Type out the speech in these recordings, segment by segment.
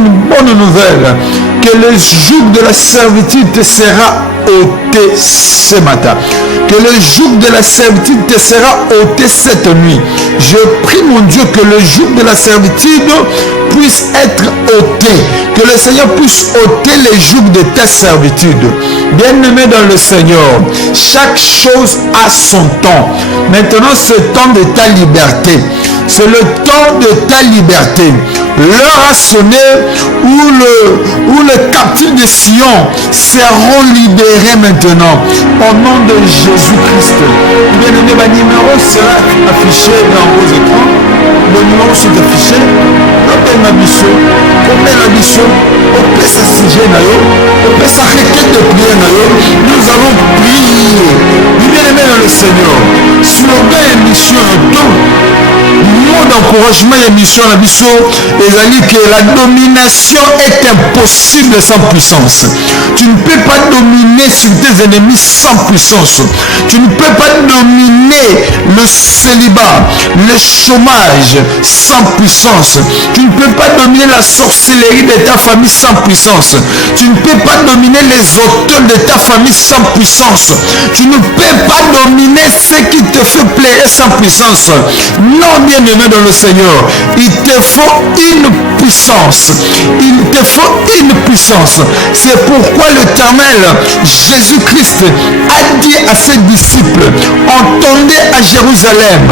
une bonne nouvelle, que le joug de la servitude te sera ôté ce matin. Que le joug de la servitude te sera ôté cette nuit. Je prie, mon Dieu, que le joug de la servitude puisse être ôté. Que le Seigneur puisse ôter les jougs de ta servitude. Bien-aimé dans le Seigneur, chaque chose a son temps. Maintenant, c'est le temps de ta liberté. C'est le temps de ta liberté. L'heure a sonné où les captifs de Sion seront libérés maintenant. Au nom de Jésus-Christ. Bien-aimé, ma numéro sera affiché dans vos écrans. Le numéro sera affiché. Appelle ma mission. Combien la mission? On peut se sujet naïo. On peut s'arrêter de prier naïo. Nous allons prier. Bien-aimé dans le Seigneur. Slogan et mission tout. Mot d'encouragement et mission la mission et que la domination est impossible sans puissance. Tu ne peux pas dominer sur tes ennemis sans puissance. Tu ne peux pas dominer le célibat, le chômage sans puissance. Tu ne peux pas dominer la sorcellerie de ta famille sans puissance. Tu ne peux pas dominer les auteurs de ta famille sans puissance. Tu ne peux pas dominer ce qui te fait plaisir sans puissance. Non, bien-aimé dans le Seigneur, il te faut une puissance. Il te faut une puissance. C'est pourquoi l'Éternel Jésus-Christ a dit à ses disciples, entendez à Jérusalem,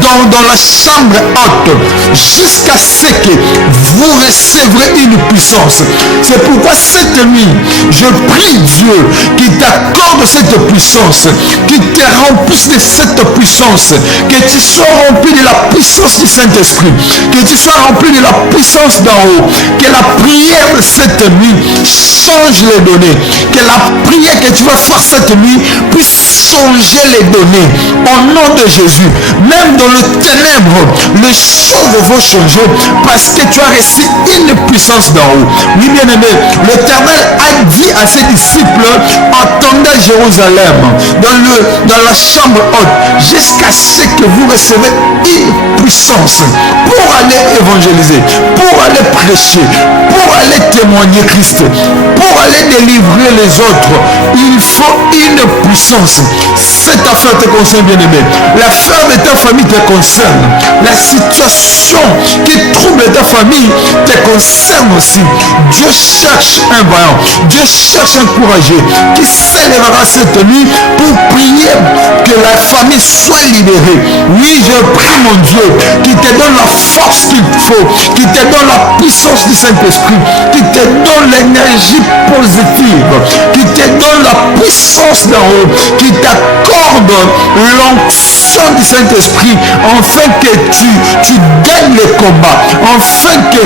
dans la chambre haute, jusqu'à ce que vous recevrez une puissance. C'est pourquoi cette nuit, je prie Dieu qui t'accorde cette puissance, qui te remplisse de cette puissance, que tu sois rempli de la puissance du Saint-Esprit, que tu sois rempli de la puissance d'en haut, que la prière de cette nuit change les données, que la prière que tu vas faire cette nuit puisse changer les données au nom de Jésus. Même dans le ténèbre, les choses vont changer parce que tu as reçu une puissance d'en haut. Oui, bien-aimé, l'Éternel a dit à ses disciples, attendez Jérusalem dans la chambre haute jusqu'à ce que vous recevez une puissance pour aller évangéliser, pour aller prêcher, pour aller témoigner Christ, pour aller délivrer les autres. Il faut une puissance. Cette affaire te concerne, bien-aimé. L'affaire de ta famille te concerne. La situation qui trouble ta famille te concerne aussi. Dieu cherche un vaillant. Dieu cherche un courageux qui s'élèvera cette nuit pour prier que la famille soit libérée. Oui, je prie mon Dieu qui te donne la force qu'il faut, qui te donne la puissance du Saint-Esprit, qui te donne l'énergie positive, qui te donne la puissance d'en haut, qui t'accorde l'onction du Saint-Esprit, afin que tu gagnes le combat, afin que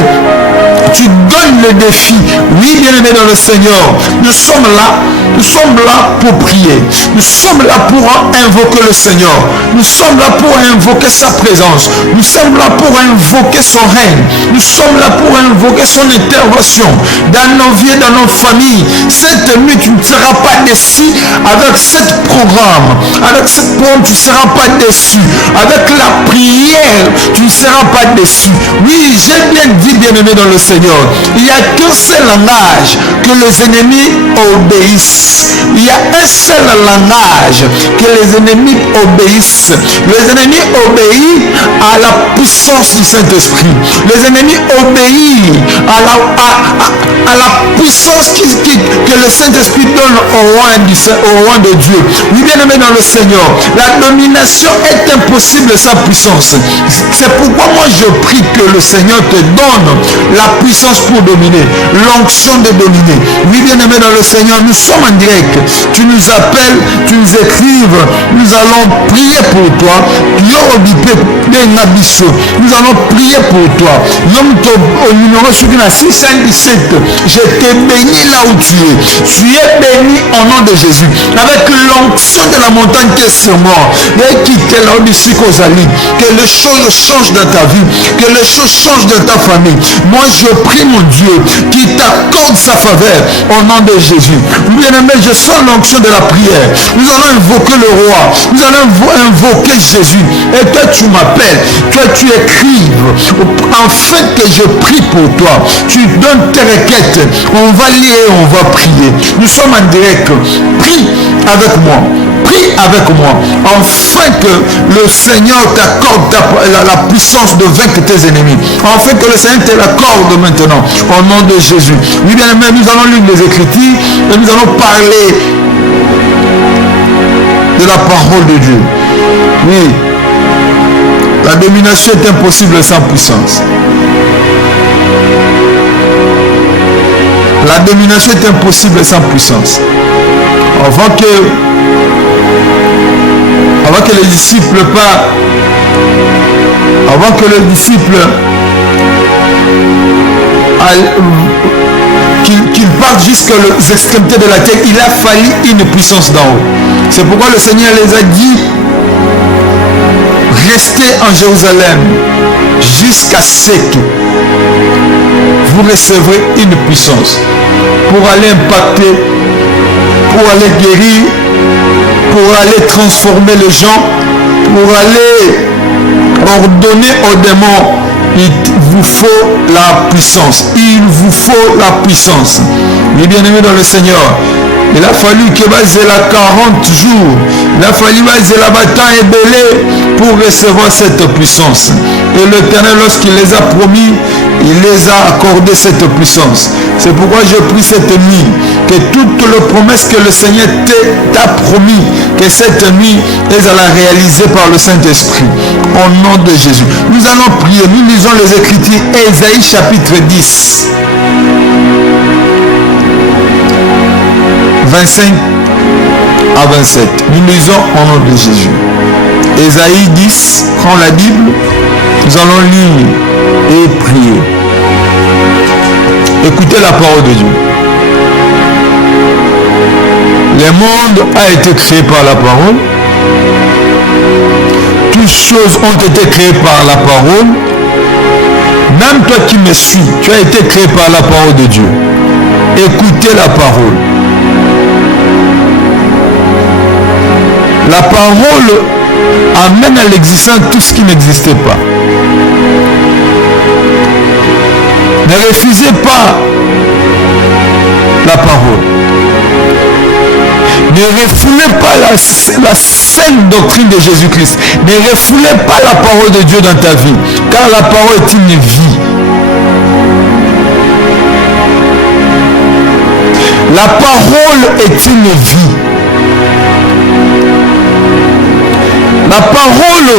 tu donnes le défi. Oui, bien-aimé dans le Seigneur, nous sommes là pour prier. Nous sommes là pour invoquer le Seigneur. Nous sommes là pour invoquer sa présence. Nous sommes là pour invoquer son règne. Nous sommes là pour invoquer son intervention dans nos vies, dans nos familles. Cette nuit, tu ne seras pas déçu avec ce programme. Avec ce programme, tu ne seras pas déçu. Avec la prière, tu ne seras pas déçu. Oui, j'ai bien dit, bien-aimé dans le Seigneur, il n'y a qu'un seul langage que les ennemis obéissent. Il y a un seul langage que les ennemis obéissent. Les ennemis obéissent à la puissance du Saint-Esprit. Les ennemis obéissent à la puissance que le Saint-Esprit donne au roi de Dieu. Oui, bien-aimé dans le Seigneur, la domination est impossible sans puissance. C'est pourquoi moi je prie que le Seigneur te donne la puissance pour dominer, l'onction de dominer. Oui, bien-aimé dans le Seigneur, nous sommes en direct. Tu nous appelles, tu nous écrives, nous allons prier pour toi. Nous allons prier pour toi. Au numéro 617 Je te bénis là où tu es. Tu es béni au nom de Jésus. Avec l'onction de la montagne qui est sur moi. Et qui t'est là d'ici qu'aux alliés. Que les choses changent dans ta vie. Que les choses changent dans ta famille. Moi, je prie mon Dieu qui t'accorde sa faveur au nom de Jésus. Bien-aimé, je sens l'onction de la prière. Nous allons invoquer le roi. Nous allons invoquer Jésus. Et toi, tu m'appelles. Toi, tu écrives. Afin que je prie pour toi. Tu donnes tes requêtes. On va lire et on va prier. Nous sommes en direct. Prie avec moi. Prie avec moi. Afin que le Seigneur t'accorde la puissance de vaincre tes ennemis. Afin que le Seigneur te l'accorde maintenant. Au nom de Jésus. Oui, bien aimé, nous allons lire les Écritures et nous allons parler de la parole de Dieu. Oui. La domination est impossible sans puissance. La domination est impossible sans puissance. Avant que les disciples partent, avant que les disciples qu'ils partent jusqu'aux extrémités de la terre, il a fallu une puissance d'en haut. C'est pourquoi le Seigneur les a dit: restez en Jérusalem jusqu'à ce que vous recevrez une puissance pour aller impacter, pour aller guérir, pour aller transformer les gens, pour aller ordonner aux démons. Il vous faut la puissance. Il vous faut la puissance. Mes bien-aimés dans le Seigneur, il a fallu que Bazela 40 jours, il a fallu Bazela Batan et Belé pour recevoir cette puissance. Et l'Éternel, lorsqu'il les a promis, il les a accordé cette puissance. C'est pourquoi je prie cette nuit que toutes les promesses que le Seigneur t'a promis, que cette nuit, elles allient réaliser par le Saint-Esprit. Au nom de Jésus. Nous allons prier. Nous lisons les Écritures. Ésaïe chapitre 10. 25 à 27. Nous lisons au nom de Jésus. Ésaïe 10, prends la Bible. Nous allons lire et prier. Écoutez la parole de Dieu. Le monde a été créé par la parole. Toutes choses ont été créées par la parole. Même toi qui me suis, tu as été créé par la parole de Dieu. Écoutez la parole. La parole amène à l'existence tout ce qui n'existait pas. Ne refusez pas la parole. Ne refoulez pas la sainte doctrine de Jésus-Christ. Ne refoulez pas la parole de Dieu dans ta vie. Car la parole est une vie. La parole est une vie. La parole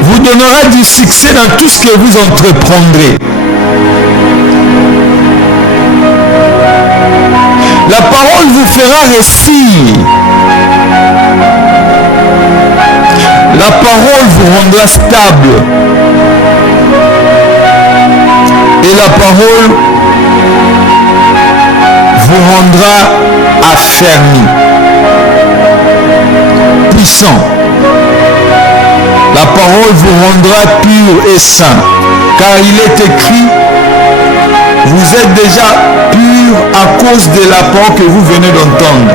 vous donnera du succès dans tout ce que vous entreprendrez. La parole vous fera réussir. La parole vous rendra stable. Et la parole vous rendra affermi, puissant. La parole vous rendra pur et saint. Car il est écrit: vous êtes déjà pur à cause de la parole que vous venez d'entendre.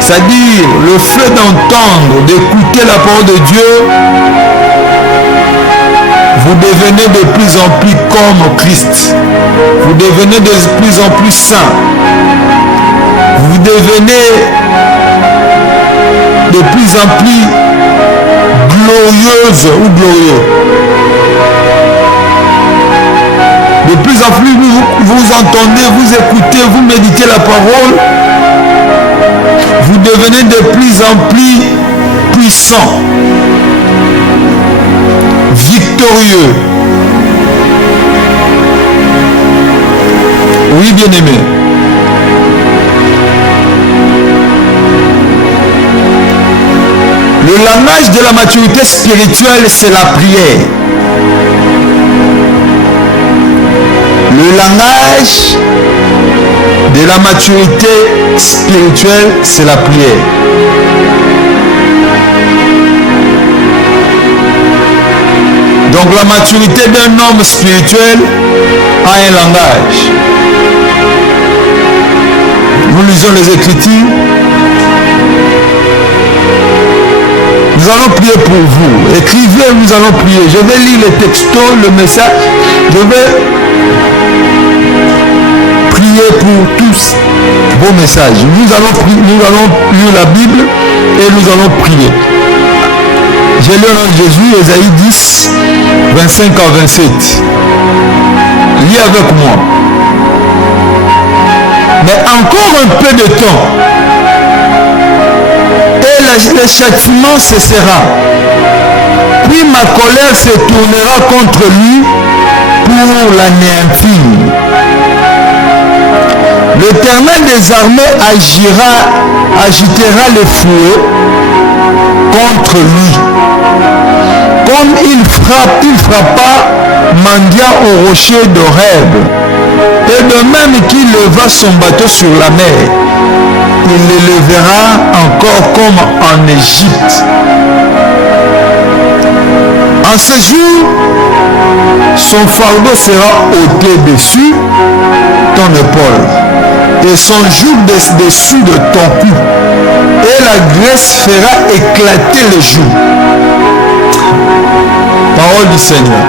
C'est-à-dire le fait d'entendre, d'écouter la parole de Dieu, vous devenez de plus en plus comme Christ. Vous devenez de plus en plus saint. Vous devenez de plus en plus glorieuse ou glorieux. De plus en plus vous entendez, vous écoutez, vous méditez la parole. Vous devenez de plus en plus puissant, victorieux. Oui, bien-aimé. Le langage de la maturité spirituelle, c'est la prière. Le langage de la maturité spirituelle, c'est la prière. Donc la maturité d'un homme spirituel a un langage. Nous lisons les Écritures. Nous allons prier pour vous. Écrivez, nous allons prier. Je vais lire le texto, le message. Je vais prier pour tous vos messages. Nous allons lire la Bible et nous allons prier. J'ai lu en Jésus, Ésaïe 10, 25 à 27. Lis avec moi. Mais encore un peu de temps, et le châtiment cessera. Puis ma colère se tournera contre lui pour l'anéantir. L'Éternel des armées agitera le fouet contre lui. Comme il frappa Mandia au rocher d'Horeb. Et de même qu'il leva son bateau sur la mer, il le lèvera encore comme en Égypte. En ce jour, son fardeau sera ôté dessus ton épaule et son joug dessus de ton cou, et la graisse fera éclater les joues. Parole du Seigneur.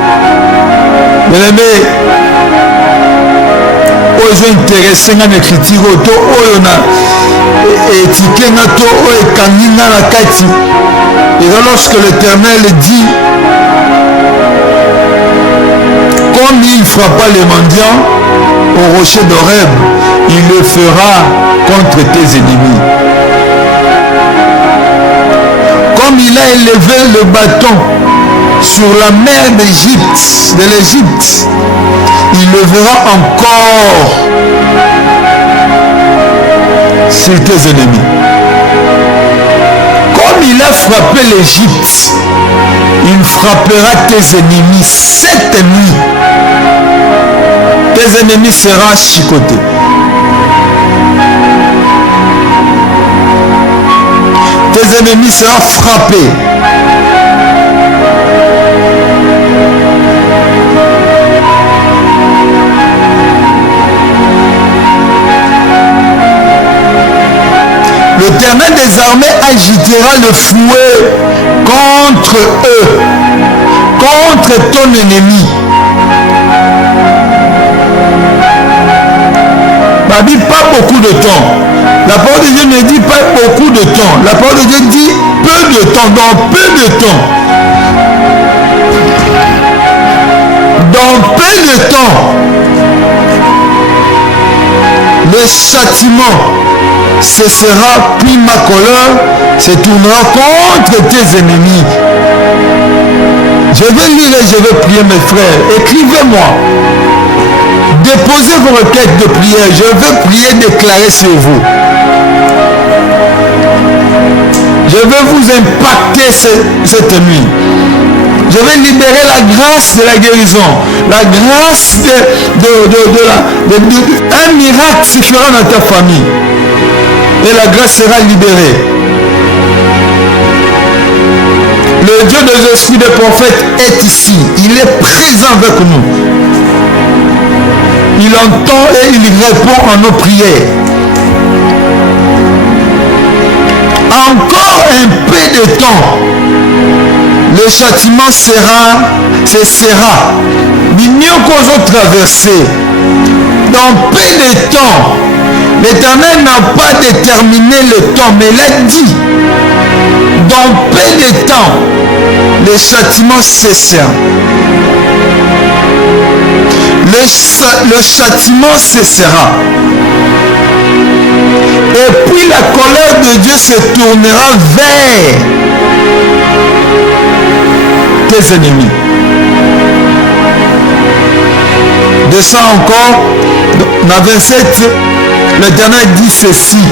Bien-aimé, oyo intéressé nga na écriture to oyo na étiqué nga to oyo ekangi nga na kati. Et lorsque l'Éternel dit, comme il frappa les mendiants au rocher d'Horeb, il le fera contre tes ennemis. Comme il a élevé le bâton sur la mer de l'Égypte, il le verra encore sur tes ennemis. Comme il a frappé l'Égypte, il frappera tes ennemis cette nuit. Tes ennemis seront chicotés. Tes ennemis seront frappés. L'Éternel des armées agitera le fouet contre eux, contre ton ennemi. La Bible pas beaucoup de temps. La parole de Dieu ne dit pas beaucoup de temps. La parole de Dieu dit peu de temps. Dans peu de temps. Dans peu de temps. Le châtiment cessera, puis ma colère se tournera contre tes ennemis. Je vais lire et je vais prier mes frères. Écrivez-moi. Déposez vos requêtes de prière. Je veux prier, déclarer sur vous. Je vais vous impacter cette nuit. Je vais libérer la grâce de la guérison. La grâce un miracle se fera dans ta famille. Et la grâce sera libérée. Le Dieu des esprits des prophètes est ici. Il est présent avec nous. Il entend et il répond à nos prières. Encore un peu de temps, le châtiment cessera. Mignon qu'on a traversé. Dans peu de temps, l'Éternel n'a pas déterminé le temps, mais il a dit, dans peu de temps, le châtiment cessera. Le châtiment cessera. Et puis la colère de Dieu se tournera vers tes ennemis. Descends encore, dans 27, l'Éternel dit ceci.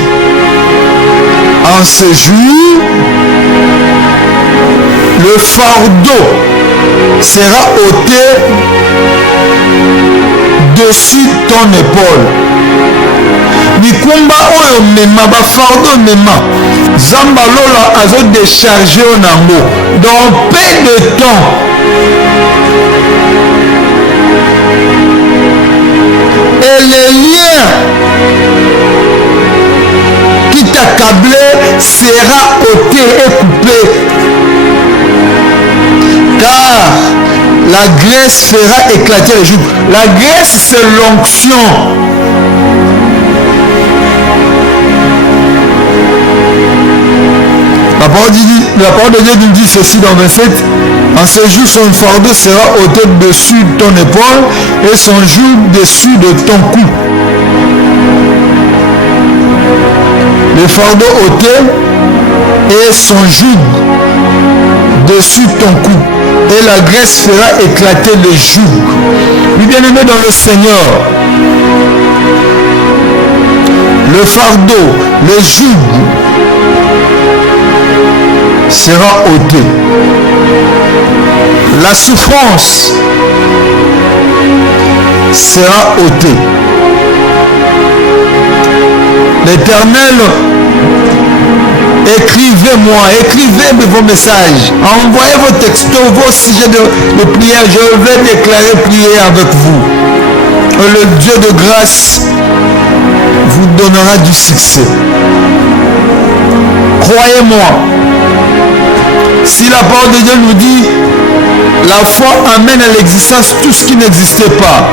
En ce jour, le fardeau sera ôté dessus ton épaule. bikumba oyo mema bafardo mema Zamba lola azo décharger au nango dans peu de temps. Et les liens qui t'accablaient sera ôté et coupé. Car la graisse fera éclater les joues. La graisse, c'est l'onction. La parole de Dieu nous dit ceci dans 27. En ce jour, son fardeau sera ôté dessus de ton épaule et son joug dessus de ton cou. Le fardeau ôté et son joug dessus ton cou. Et la graisse fera éclater le joug. Oui, bien-aimé dans le Seigneur, le fardeau, le joug sera ôté. La souffrance sera ôtée. L'Éternel, écrivez vos messages, envoyez vos textos, vos sujets de prière. Je vais déclarer prier avec vous. Et le Dieu de grâce vous donnera du succès. Croyez-moi, si la parole de Dieu nous dit la foi amène à l'existence tout ce qui n'existait pas,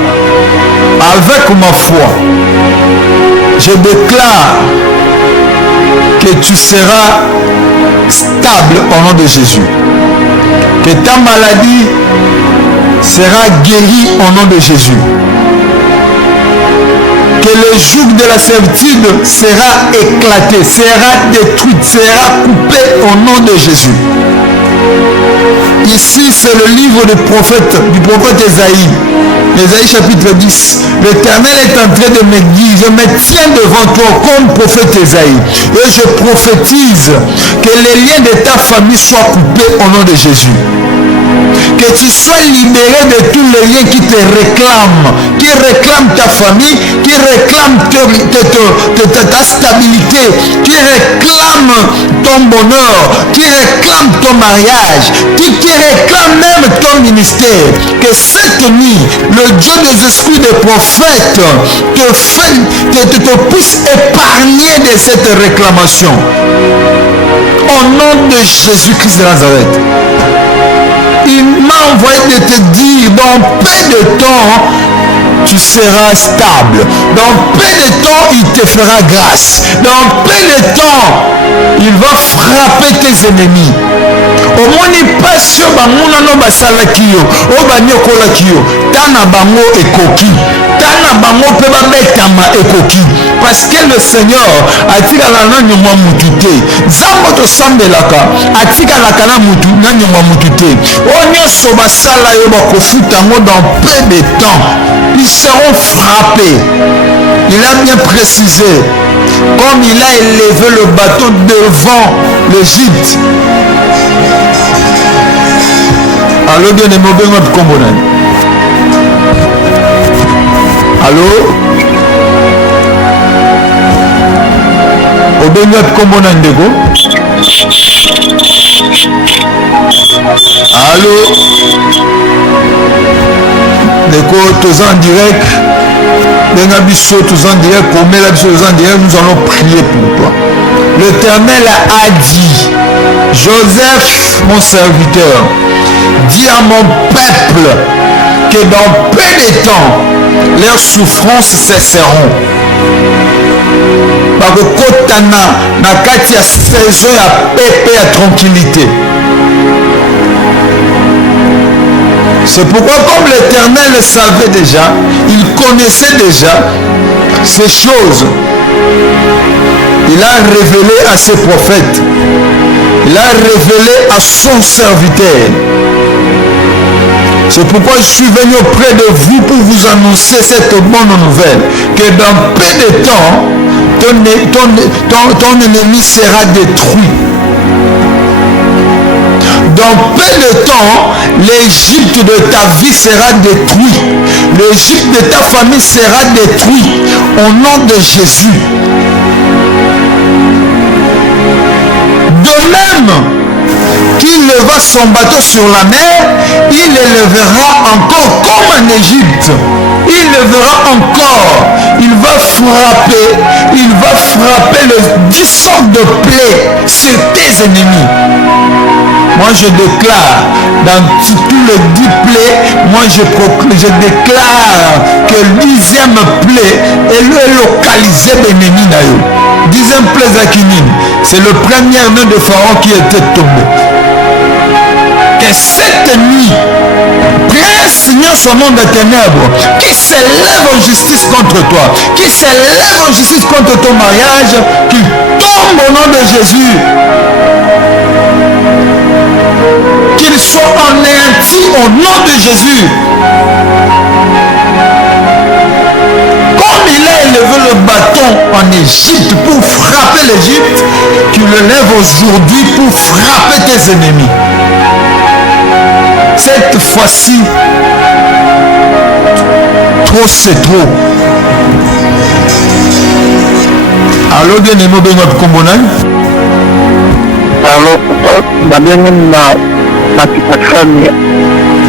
avec ma foi, je déclare que tu seras stable au nom de Jésus. Que ta maladie sera guérie au nom de Jésus. Que le joug de la servitude sera éclaté, sera détruit, sera coupé au nom de Jésus. Ici, c'est le livre du prophète Ésaïe. Ésaïe chapitre 10. L'Éternel est en train de me dire, je me tiens devant toi comme prophète Ésaïe. Et je prophétise que les liens de ta famille soient coupés au nom de Jésus. Que tu sois libéré de tous les liens qui te réclament, qui réclament ta famille, qui réclament ta stabilité, qui réclament ton bonheur, qui réclament ton mariage, qui réclament même ton ministère. Que cette nuit, le Dieu des esprits des prophètes te puisse épargner de cette réclamation. Au nom de Jésus-Christ de Nazareth. Il m'a envoyé de te dire, dans peu de temps, tu seras stable. Dans peu de temps, il te fera grâce. Dans peu de temps, il va frapper tes ennemis. Omoni passion bamuna no basalaki yo, o banyokolaki yo, tana bango ekoki. Tana bango pe babetama ekoki. Parce que le Seigneur atikala na nyongwa mutu te. Nzambo tosambelaka atikalaka na mutu na nyongwa mutu te. O nyonso basala yo bakofuta ngo dans peu de temps. Ils seront frappés. Il a bien précisé, comme il a élevé le bateau devant l'Égypte. Allô, bien aimé, notre communauté. Allô? Obenga komona ndeko. Allô? Ndeko, tous en direct. Benga biso, tous en direct. Komela biso, tous en direct. Nous allons prier pour toi. L'Éternel a dit, Joseph, mon serviteur, dis à mon peuple que dans peu de temps, leurs souffrances cesseront. Bakokotana na kati ya saison ya paix ya tranquillité. C'est pourquoi, comme l'Éternel le savait déjà, il connaissait déjà ces choses. Il a révélé à ses prophètes. Il a révélé à son serviteur. C'est pourquoi je suis venu auprès de vous pour vous annoncer cette bonne nouvelle. Que dans peu de temps, ton ennemi sera détruit. Dans peu de temps, l'Égypte de ta vie sera détruite. L'Égypte de ta famille sera détruite. au nom de Jésus. De même qu'il leva son bateau sur la mer, il élèvera encore comme en Égypte. Il lèvera encore. Il va frapper les 10 sortes de plaies sur tes ennemis. Moi je déclare, dans tous les 10 plaies, moi je déclare que le 10e plaie est localisé l'ennemi d'ailleurs. 10e plaie Zakinine, c'est le premier nom de Pharaon qui était tombé. Que cette nuit, prince son nom de ténèbres, qui s'élève en justice contre toi, qui s'élève en justice contre ton mariage, qu'il tombe au nom de Jésus. Qu'il soit anéanti au nom de Jésus. Comme il a élevé le bâton en Égypte pour frapper l'Égypte, qu'il le lève aujourd'hui pour frapper tes ennemis. Cette fois-ci, trop c'est trop. Allô, bien aimé, bien notre combonal. Alors, la dernière na Kingasani.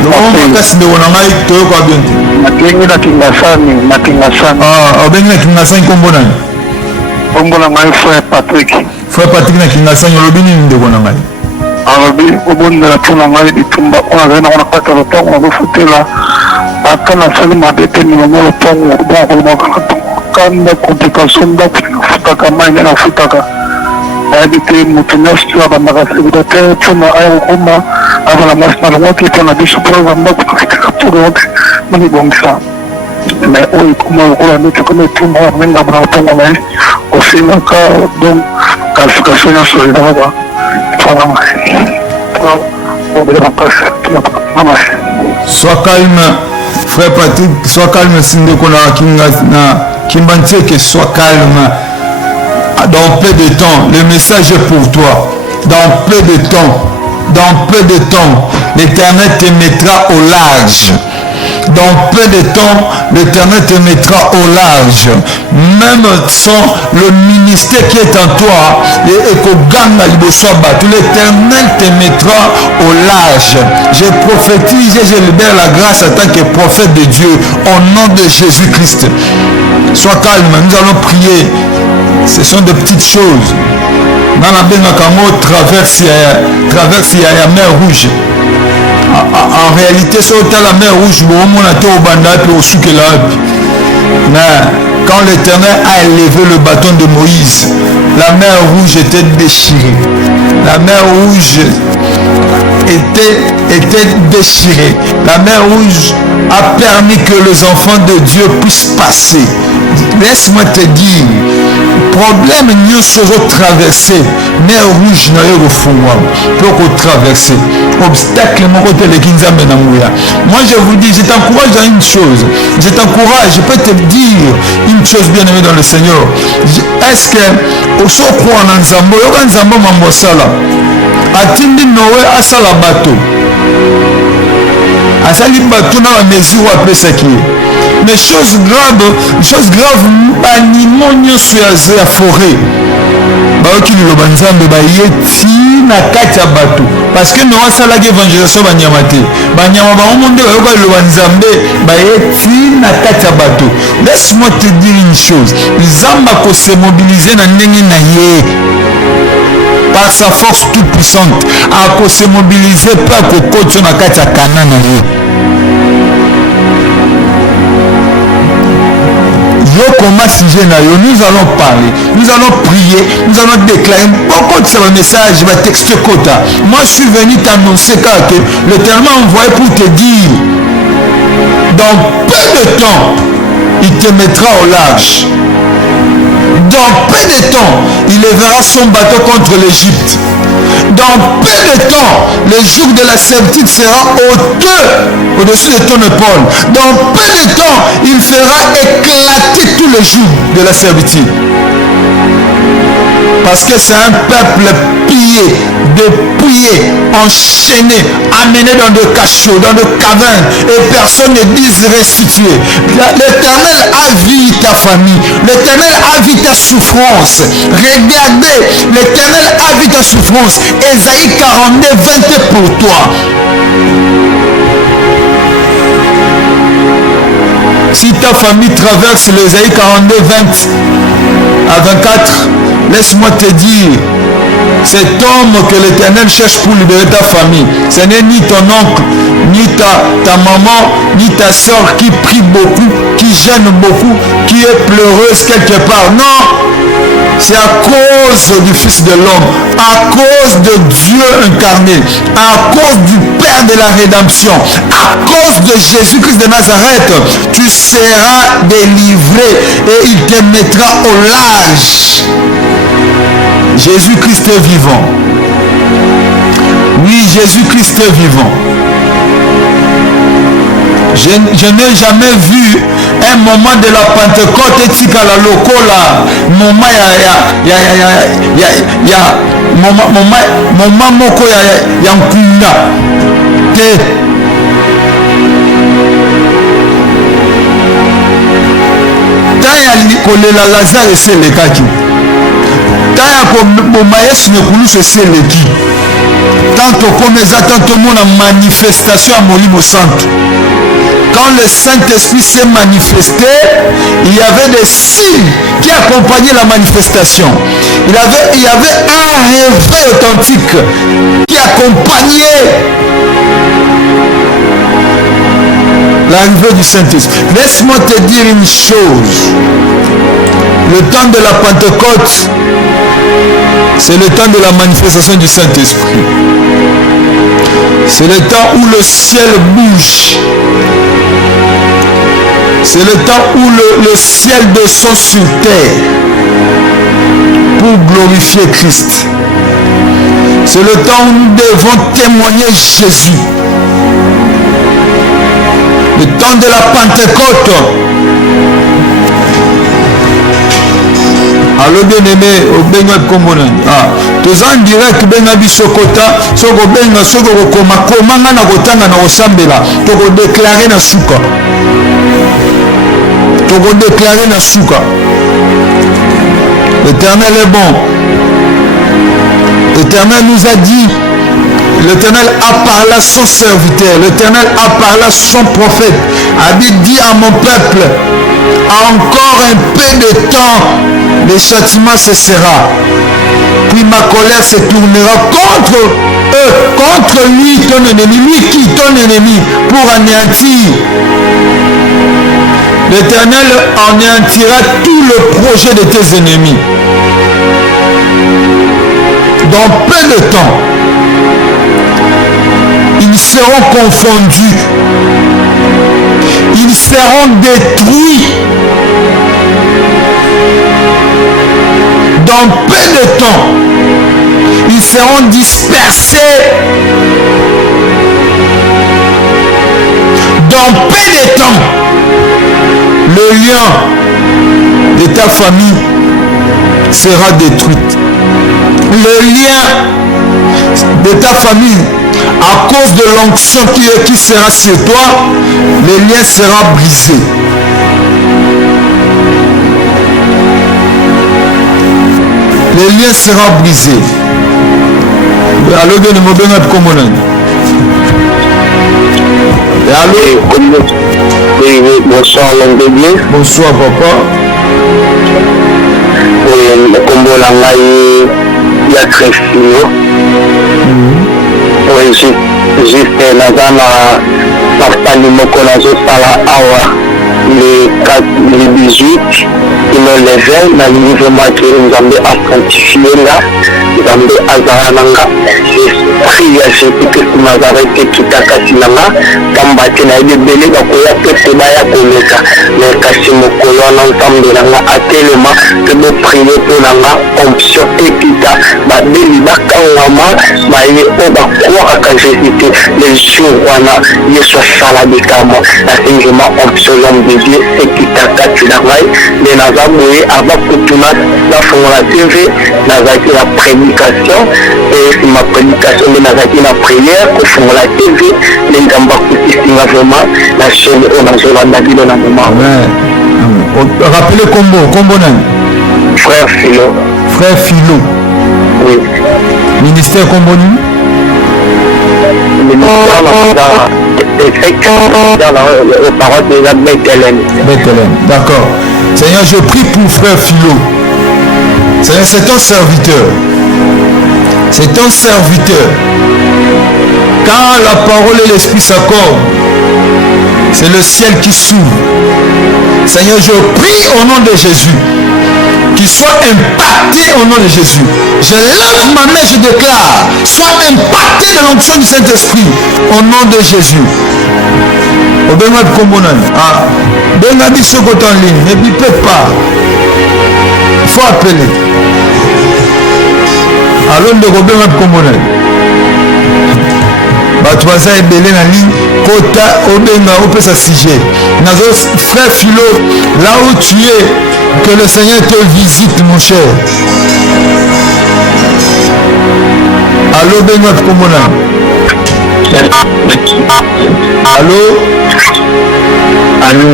Non, kasi de wonangai toyo kwa bente. Na Kingasani. Ah, obengi na Kingasani combonal. Combonal ngai frère Patrick. Frère Patrick na Kingasani olobini nde wonangai. Alors, obonela tuna ngai bitumba ona zena ona kata lotongo na bofutela. Akana sali mabete ni mo lotongo donc kanda complication da futaka mai na futaka. Habité Moutounias, tu as la sécurité, tu as un avant la masse dans le monde qui est en addition pour le monde pour le monde bon ça. Mais oui, comment on a dit que comme tout le monde même dans le temps on est aussi le cas donc qualification sur les droits. Sois calme, frère Patrick, sois calme, Sindeko na Kimbantieke, sois calme. Dans peu de temps, le message est pour toi. Dans peu de temps, l'Éternel te mettra au large. Dans peu de temps, l'Éternel te mettra au large. Même sans le ministère qui est en toi, l'Éternel te mettra au large. Je prophétise et je libère la grâce en tant que prophète de Dieu au nom de Jésus-Christ. Sois calme, nous allons prier. Ce sont de petites choses. Dans la traverse la mer Rouge. En réalité, c'est la mer Rouge. Mais quand l'Éternel a élevé le bâton de Moïse, la mer Rouge était déchirée. La mer Rouge était déchirée. La mer Rouge a permis que les enfants de Dieu puissent passer. Laisse-moi te dire, problème nous serons traversés, mer rouge n'a eu au fond pour traverser. Obstacle mon côté les Kinzambe na mouya. Moi je vous dis, je t'encourage à une chose. Je t'encourage, je peux te dire une chose bien aimée dans le Seigneur. Est-ce que au soko en Nzambo, au Nzambo mambosala, atindi Noé asala bateau. Asali bateau na mesure après ce qui est. Mais chose grave, animaux nyonso ya forêt baoki liloba nzambe bayeti na kati ya bato parce que Noa asalaki évangélisation banyama te banyama bango nde bayoka liloba nzambe bayeti na kati ya bato. Laisse-moi te dire une chose, nzambe akose mobiliser na ndenge na ye par sa force toute puissante akose mobiliser mpe akokotio na kati ya kana na ye. Nous allons parler, nous allons prier, nous allons déclarer beaucoup de ce message, ma texte quota. Moi je suis venu t'annoncer que l'Éternel m'a envoyé pour te dire, dans peu de temps, il te mettra au large. Dans peu de temps, il lèvera son bateau contre l'Égypte. Dans peu de temps, le joug de la servitude sera au-dessus de ton épaule. Dans peu de temps, il fera éclater tous les jougs de la servitude. Parce que c'est un peuple pillé, dépouillés, enchaînés, amenés dans de cachots, dans de cavernes, et personne ne dise restituer. L'Éternel a vu ta famille, l'Éternel a vu ta souffrance. Regardez, l'Éternel a vu ta souffrance. Ésaïe 42, 20 pour toi. Si ta famille traverse l'Ésaïe 42, 20 à 24, laisse-moi te dire, cet homme que l'Éternel cherche pour libérer ta famille, ce n'est ni ton oncle, ni ta maman, ni ta soeur qui prie beaucoup, qui gêne beaucoup, qui est pleureuse quelque part. Non! C'est à cause du Fils de l'homme, à cause de Dieu incarné, à cause du Père de la rédemption, à cause de Jésus-Christ de Nazareth, tu seras délivré et il te mettra au large. Jésus-Christ est vivant. Oui, Jésus-Christ est vivant. Je n'ai jamais vu un moment de la Pentecôte etika la lokola moment moment moko ya nkunda te. Taya kolela Lazare eselekaki, taya koboma Yesu nekulusu eseleki, tanto komeza tanto mona manifestation ya Molimo Santo. Quand le Saint-Esprit s'est manifesté, il y avait des signes qui accompagnaient la manifestation. Il y avait un réveil authentique qui accompagnait l'arrivée du Saint-Esprit. Laisse-moi te dire une chose. Le temps de la Pentecôte, c'est le temps de la manifestation du Saint-Esprit. C'est le temps où le ciel bouge. C'est le temps où le ciel descend sur terre pour glorifier Christ. C'est le temps où nous devons témoigner Jésus. Le temps de la Pentecôte. Allo bien-aimé, obenga komona. Toza en direct benga bisokota, soko benga soko koma na kotanga na osambela, toko déclarer na suka. Toko déclarer na suka. L'Éternel est bon. L'Éternel nous a dit, l'Éternel a parlé à son serviteur, l'Éternel a parlé à son prophète, a dit à mon peuple, encore un peu de temps, le châtiment cessera. Puis ma colère se tournera contre eux, contre lui, ton ennemi, lui qui est ton ennemi, pour anéantir. L'Éternel anéantira tout le projet de tes ennemis. Dans peu de temps, ils seront confondus. Ils seront détruits. Dans peu de temps, ils seront dispersés. Dans peu de temps, le lien de ta famille sera détruit. Le lien de ta famille, à cause de l'onction qui sera sur toi, le lien sera brisé. Le lien sera brisé. Allô, bien, je vais Allô? Oui, bonsoir, l'homme de Dieu. Bonsoir, papa. Oui, le combo langaï, il y a Christino. Oui, juste Nazana, Martani Mokonazo Sala Awa, le 18, ils m'ont levé, dans le niveau marqué, nous avons authentifié là, nous avons Azarananga, prié à Jésus-Christ Nazareth qui t'a cassé là, Tambati na ile belé bakoya pete baya koleka, mais kasi mokolo ensemble nanga atelema, que nous prier pour nanga option ekita, ba deli bakangama, ba ye oba kwa ka Jésus les jours wana Yesu sala bikamo, la singema option l'homme de Dieu ekita kati na ngai, les nazaboye aba kutuna la fonga TV, nazaki la prédication et ma prédication nde nazaki la prière kofungola TV lengamba kotisinga vraiment na chaîne oyo nazolanda bino na moment. Rappelez combo nani? Frère Philo. Frère Philo. Oui. Ministère combo nini? Bethléem. D'accord. Seigneur, je prie pour frère Philo. Seigneur, c'est ton serviteur. C'est ton serviteur. Quand la parole et l'esprit s'accordent, c'est le ciel qui s'ouvre. Seigneur, je prie au nom de Jésus qu'il soit impacté au nom de Jésus. Je lève ma main, je déclare, soit impacté de l'onction du Saint-Esprit au nom de Jésus. Obenga Kombonan. Ah, Benga dit ce côté en ligne, ne bipez pas. Il faut appeler. Alors, de Obenga Kombonan. Tu vas ça ebele na ligne kota obenga opesa sujet. Nazo frère Philo, là où tu es, que le Seigneur te visite mon cher. Allô benga komona. Allô? Allô?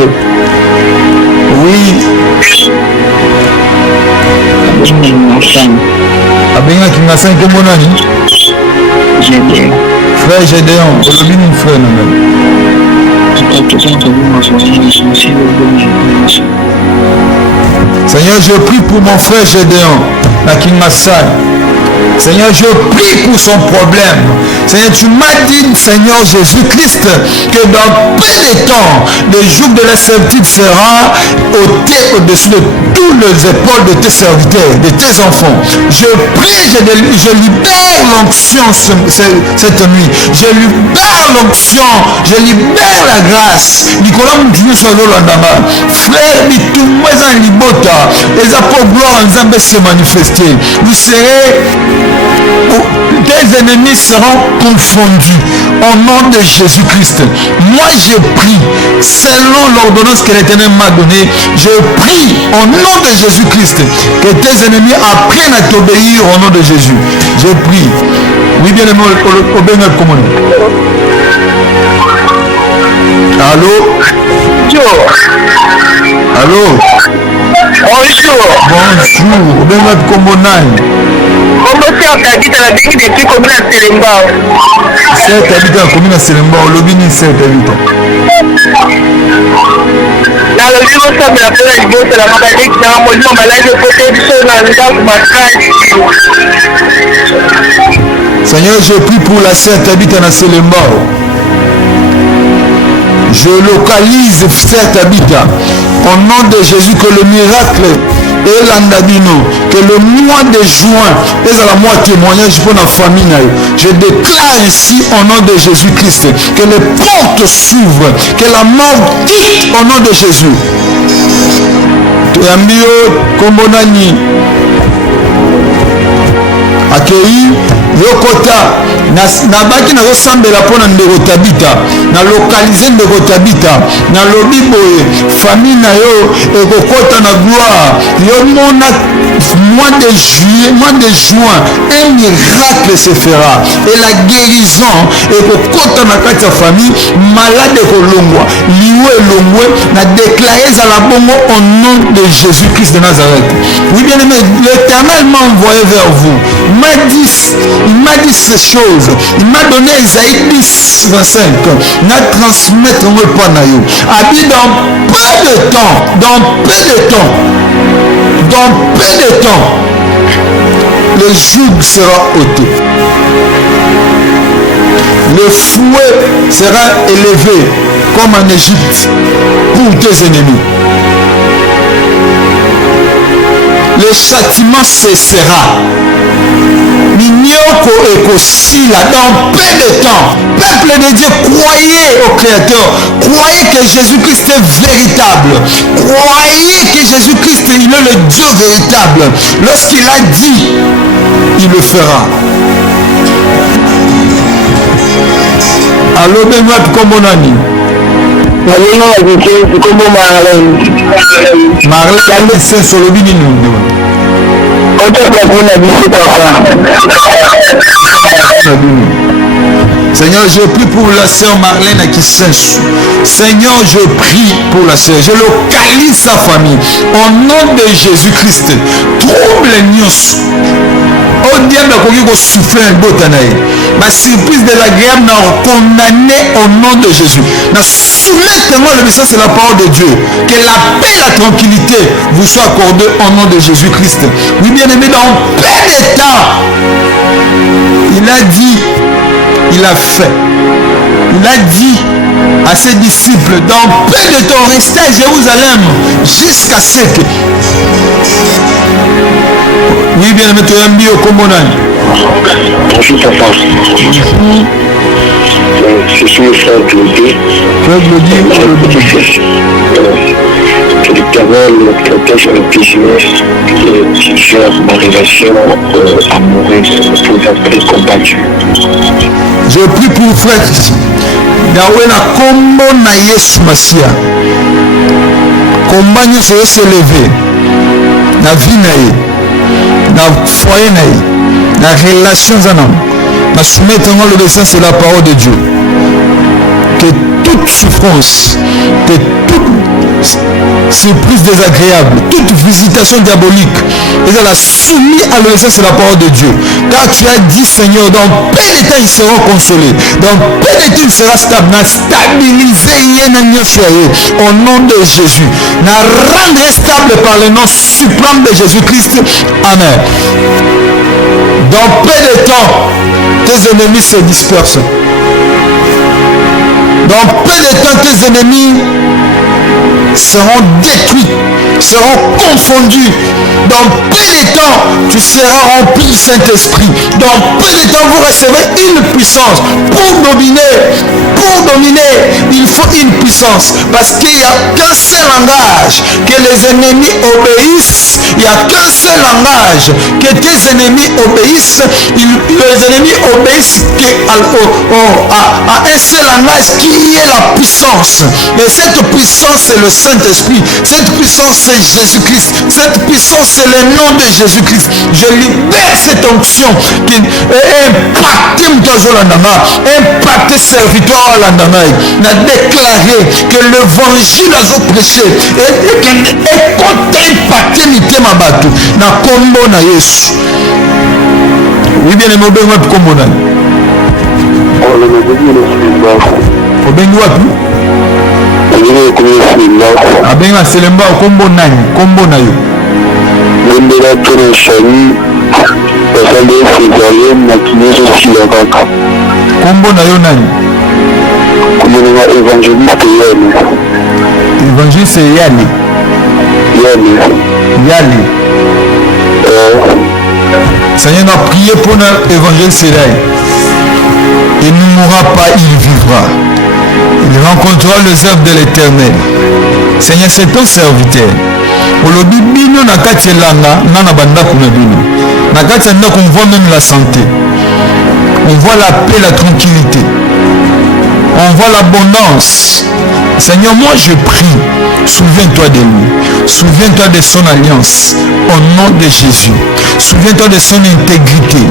Oui. Abenga kinga komona ni? Gédéon. Frère Gédéon, aujourd'hui mon frère Seigneur, je prie pour mon frère Gédéon, à Kingassan. Seigneur, je prie pour son problème. Seigneur, tu m'as dit, Seigneur Jésus-Christ, que dans peu de temps, le joug de la servitude sera ôté au-dessus de tous les épaules de tes serviteurs, de tes enfants. Je prie, je libère l'onction cette nuit. Je libère l'onction, je libère la grâce. Nicolas Moutinho Landama, frère Bitumweza Libota, et pour gloire en Zambé se manifester. Vous serez, tes ennemis seront confondus au nom de Jésus-Christ. Moi je prie, selon l'ordonnance que l'Éternel m'a donnée, je prie au nom de Jésus-Christ que tes ennemis apprennent à t'obéir au nom de Jésus. Je prie. Oui, bien aimé, au bénéfice commun. Allô? Allô? Bonjour. Bonjour. Au bénéfice commun. Comment ça habite la ville depuis combien de Selembao? 7 habitants commune à Selembao, Lobini 7 habitants. Dans le bureau, ça me rappelle la vidéo de la maladie qui a monté en malade de côté du sol dans le temps de Seigneur, je prie pour la 7 habitants à Selembao. Je localise 7 habitants. Au nom de Jésus, que le miracle et l'andabino, que le mois de juin est à la mois témoignage pour la famille. Je déclare ainsi au nom de Jésus-Christ que les portes s'ouvrent, que la mort quitte au nom de Jésus. Tuyambio Kombonani accueilli yokota nabaki nazosambela mpona ndeko Tabita na localize ndeko Tabita na lobi boye famille na yo ekokota na gloire yo mona mois de juin un miracle se fera et la guérison ekokota na kati ya famille malade ekolongwa liwe elongwe na déclaré ezala bongo au nom de Jésus-Christ de Nazareth. Oui bien aimé, l'Éternel m'a envoyé vers vous. Il m'a dit ces choses. Il m'a donné Isaïe 10, 25. N'a transmettre moi pas na yo. Habite dans peu de temps, le joug sera ôté. Le fouet sera élevé comme en Égypte pour tes ennemis. Le châtiment cessera. Mignoko et Kosila dans peu de temps. Peuple de Dieu, croyez au Créateur. Croyez que Jésus-Christ est véritable. Croyez que Jésus-Christ il est le Dieu véritable. Lorsqu'il a dit, il le fera. Allô, Benoît Kombonani. Marlène, c'est Solobini. Seigneur, je prie pour la sœur Marlène qui sèche. Seigneur, je prie pour la sœur. Je localise sa famille. Au nom de Jésus-Christ, trouble Nios. Au diable, il souffler un botanaï. Ma surprise de l'agréable n'a condamné au nom de Jésus. N'a soumettement le message, c'est la parole de Dieu. Que la paix et la tranquillité vous soient accordées au nom de Jésus-Christ. Oui, bien aimé, dans plein état, il a dit, il a fait. Il a dit à ses disciples, dans peu de temps, restez à Jérusalem jusqu'à ce que... Oui, bien aimé, tu as un bio comme on a. Bonjour papa. Je suis le frère Glody. Frère Glody, que l'Éternel me protège le business et gère ma relation amoureuse pour être combattu. Je prie pour frère Yahweh na kombo na Yesu Masia. Combat nous se lever. Na vie na ye. Na foyer na ye. Na relation zanam. Na soumettre le dessin, c'est la parole de Dieu. Que toute souffrance, que toute surprise désagréable, toute visitation diabolique, et elle a soumis à l'obéissance, c'est la parole de Dieu. Car tu as dit, Seigneur, dans peu de temps ils seront consolés, dans peu de temps il sera stable, stabilisé au nom de Jésus, rendre stable par le nom suprême de Jésus-Christ. Amen. Dans peu de temps, tes ennemis se dispersent. Dans peu de temps, tes ennemis seront détruits, seront confondus. Dans peu de temps, tu seras rempli du Saint-Esprit. Dans peu de temps, vous recevrez une puissance pour dominer. Pour dominer, il faut une puissance. Parce qu'il n'y a qu'un seul langage que les ennemis obéissent. Il n'y a qu'un seul langage que tes ennemis obéissent. Les ennemis obéissent à un seul langage qui est la puissance. Et cette puissance, c'est le Saint-Esprit. Cette puissance, c'est Jésus-Christ. Cette puissance, c'est le nom de Jésus-Christ. Je libère cette onction qui impacte serviteur à l'andamai. N'a déclaré que l'évangile a prêché et qu'il est impacté ma bateau. Na combo na Yesu. Oui, bien aimé, ben wapi combo na. Obengi wapi? Abenga selemba combo nani? Combo na yo. Nembela tono shani. Basande février na kinezo silakaka. Combo na yo nani? Komonanga évangéliste Yane. Évangéliste Yane. Yane. Seigneur, on a prié pour notre évangéliste Yane. Il ne mourra pas, il vivra. Il rencontrera les œuvres de l'Éternel. Seigneur, c'est ton serviteur. Aujourd'hui, bino na kati elanga nana banda kuna bino. Na kati anda qu'on voit même la santé. On voit la paix, la tranquillité. On voit l'abondance. Seigneur, moi je prie, souviens-toi de lui. Souviens-toi de son alliance. Au nom de Jésus. Souviens-toi de son intégrité.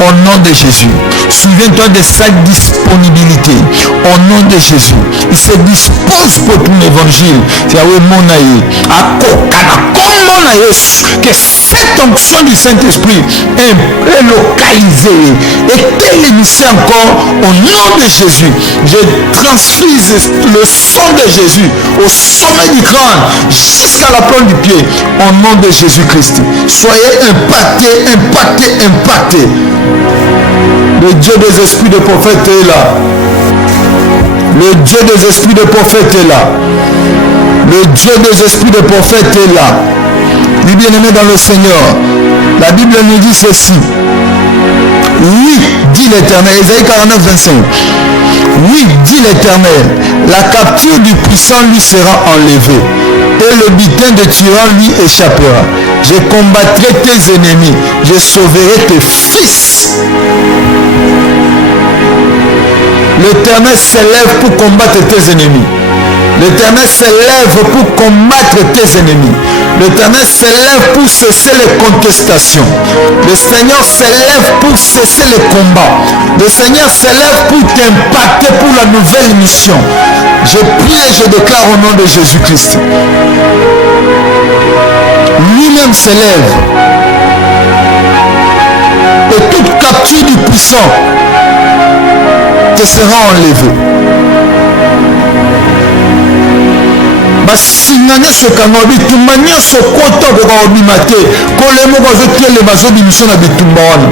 Au nom de Jésus. Souviens-toi de sa disponibilité. Au nom de Jésus. Il se dispose pour ton évangile. Que cette onction du Saint-Esprit est localisée et télémissée encore au nom de Jésus. Je transfuse le sang de Jésus au sommet du crâne jusqu'à la plante du pied au nom de Jésus-Christ. Soyez impactés. Le Dieu des esprits de prophète est là. Le Dieu des esprits de prophète est là. Le Dieu des esprits de prophète est là. Oui, bien-aimé dans le Seigneur, la Bible nous dit ceci. Oui, dit l'Éternel, Isaïe 49, 25. Oui, dit l'Éternel, la capture du puissant lui sera enlevée et le butin de tyran lui échappera. Je combattrai tes ennemis, je sauverai tes fils. L'Éternel s'élève pour combattre tes ennemis. L'Éternel s'élève pour combattre tes ennemis. L'Éternel s'élève pour cesser les contestations. Le Seigneur s'élève pour cesser les combats. Le Seigneur s'élève pour t'impacter pour la nouvelle mission. Je prie et je déclare au nom de Jésus-Christ. Lui-même s'élève. Et toute capture du puissant te sera enlevée. basinga nyonso ekanga bitumba nyonso kota okoka kobima te kolemo bazotelema bazobimisio na bitumba wana.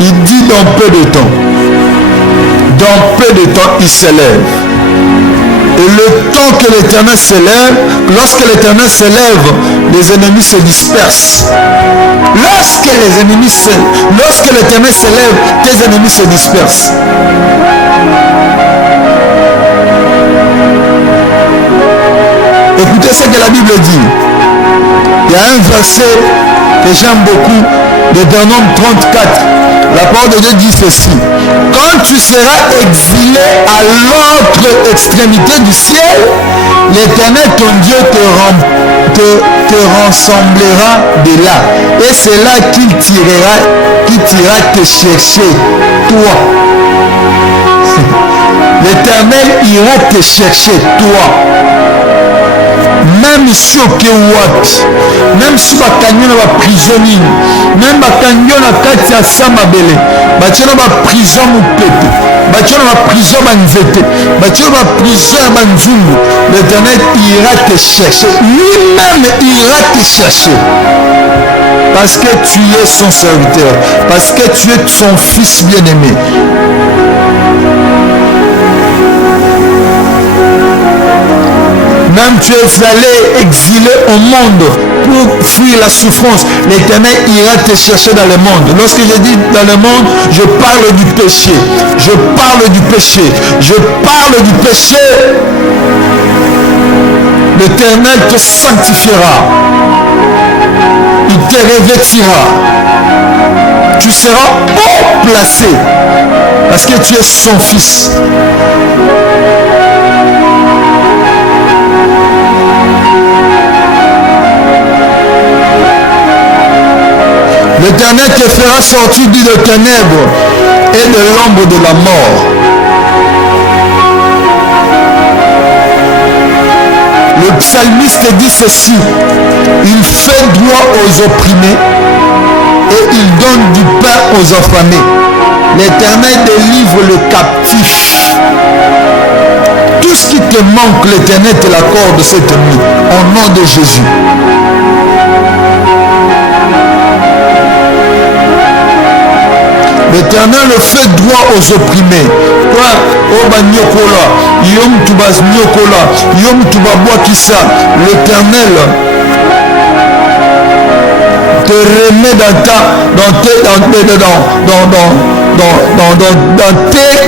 Il dit dans peu de temps, il s'élève. Et le temps que l'Éternel s'élève, lorsque l'Éternel s'élève, les ennemis se dispersent. Lorsque l'Éternel s'élève, tes ennemis se dispersent. Écoutez ce que la Bible dit. Il y a un verset que j'aime beaucoup, Deutéronome 34. La parole de Dieu dit ceci. Quand tu seras exilé à l'autre extrémité du ciel, l'Éternel ton Dieu te rassemblera de là. Et c'est là qu'il ira te chercher, toi. L'Éternel ira te chercher, toi. Même si au Kewati, même si bakanyo na ba prisonnier, même bakanyo na kati ya Samabele, batyo na ba prison mupete, batyo na ba prison banzete, batyo na ba prison banzungu, l'Éternel ira te chercher, lui-même ira te chercher. Parce que tu es son serviteur, parce que tu es son fils bien-aimé. Même tu es allé exilé au monde pour fuir la souffrance. L'Éternel ira te chercher dans le monde. Lorsque je dis dans le monde, je parle du péché. Je parle du péché. Je parle du péché. L'Éternel te sanctifiera. Il te revêtira. Tu seras haut placé parce que tu es son fils. L'Éternel te fera sortir de ténèbres et de l'ombre de la mort. Le psalmiste dit ceci. Il fait droit aux opprimés et il donne du pain aux affamés. L'Éternel délivre le captif. Tout ce qui te manque, l'Éternel te l'accorde cette nuit. Au nom de Jésus. L'Éternel le fait droit aux opprimés. Toi, l'Éternel te remet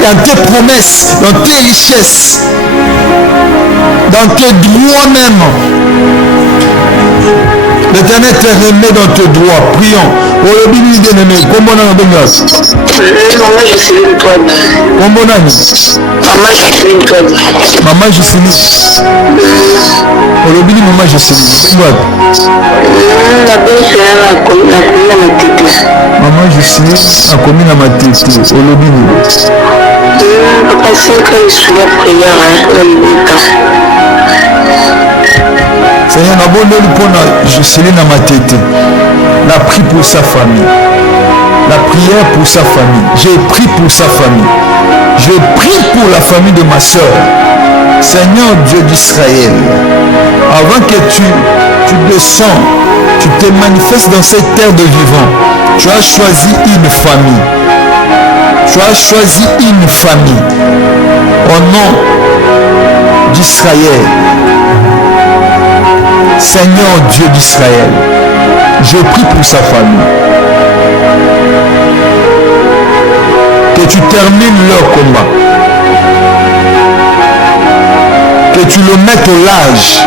dans tes promesses, dans tes richesses, dans tes droits même. L'Éternel te remet dans tes droits. Prions. Maman, je suis une toi. Maman, je suis Olobini, maman, je suis Maman, je suis à commune à ma tête. Olobini. Papa, c'est quand il suit la prière, Seigneur, je suis dans ma tête. La prie pour sa famille. La prière pour sa famille. J'ai prié pour sa famille. Je prie pour la famille de ma soeur. Seigneur Dieu d'Israël, avant que tu descends, tu te manifestes dans cette terre de vivant, tu as choisi une famille. Tu as choisi une famille. Au nom d'Israël. Seigneur Dieu d'Israël, je prie pour sa famille. Que tu termines leur combat. Que tu le mettes au large.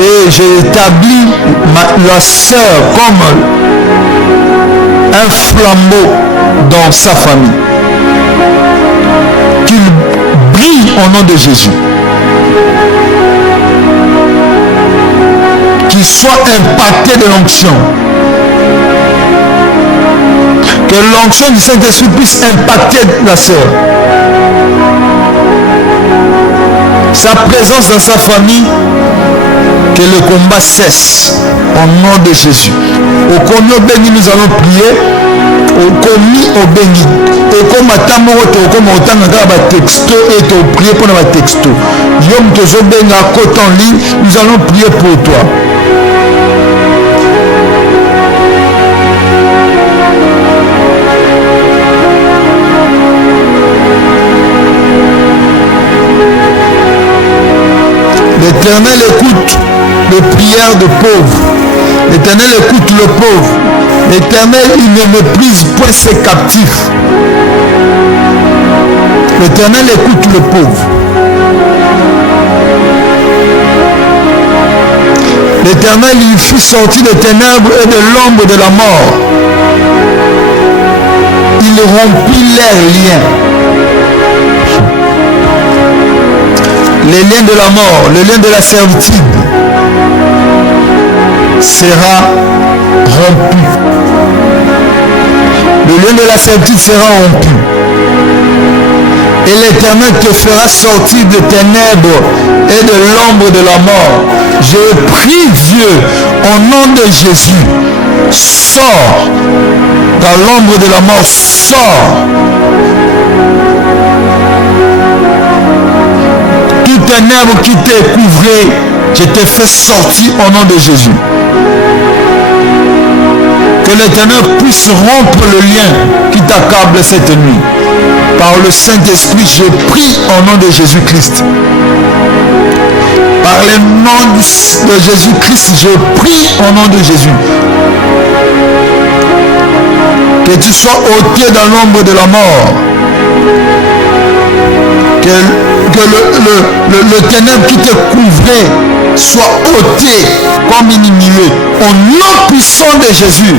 Et j'ai établi la sœur comme un flambeau dans sa famille. Qu'il brille au nom de Jésus. sois impacté de l'onction. Que l'onction du Saint-Esprit puisse impacter la sœur. Sa présence dans sa famille, que le combat cesse au nom de Jésus. Au commis au béni, nous allons prier. Au commis au béni. Et comme à Tamoroto, comme au Tangara, texto et au prier pour le texto. Yom Tozo Benga, côte en ligne, nous allons prier pour toi. L'Éternel écoute les prières de pauvres. L'Éternel écoute le pauvre. L'Éternel, il ne méprise point ses captifs. L'Éternel écoute le pauvre. L'Éternel, il fit sortir des ténèbres et de l'ombre de la mort. Il rompit leurs liens. Les liens de la mort, le lien de la servitude sera rompu. Le lien de la servitude sera rompu. Et l'Éternel te fera sortir des ténèbres et de l'ombre de la mort. Je prie Dieu au nom de Jésus. Sors dans l'ombre de la mort. Sors. Tout ténèbre qui t'est couvré, je te fais sortir au nom de Jésus. Que l'Éternel puisse rompre le lien qui t'accable cette nuit. Par le Saint-Esprit, je prie au nom de Jésus-Christ. Par le nom de Jésus-Christ, je prie au nom de Jésus. Que tu sois ôté dans l'ombre de la mort. Que le ténèbre qui te couvrait soit ôté comme une nuée. Au nom puissant de Jésus.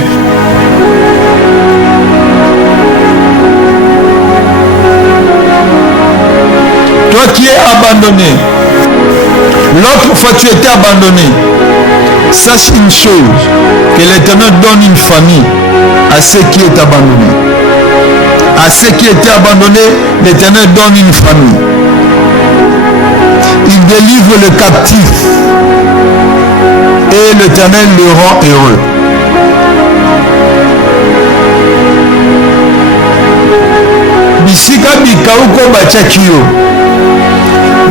Toi qui es abandonné, l'autre fois tu étais abandonné, sache une chose, que l'Éternel donne une famille à ceux qui est abandonné. À ceux qui étaient abandonnés, l'Éternel donne une famille. Il délivre le captif et l'Éternel le rend heureux. Bisika bikauko bachakio.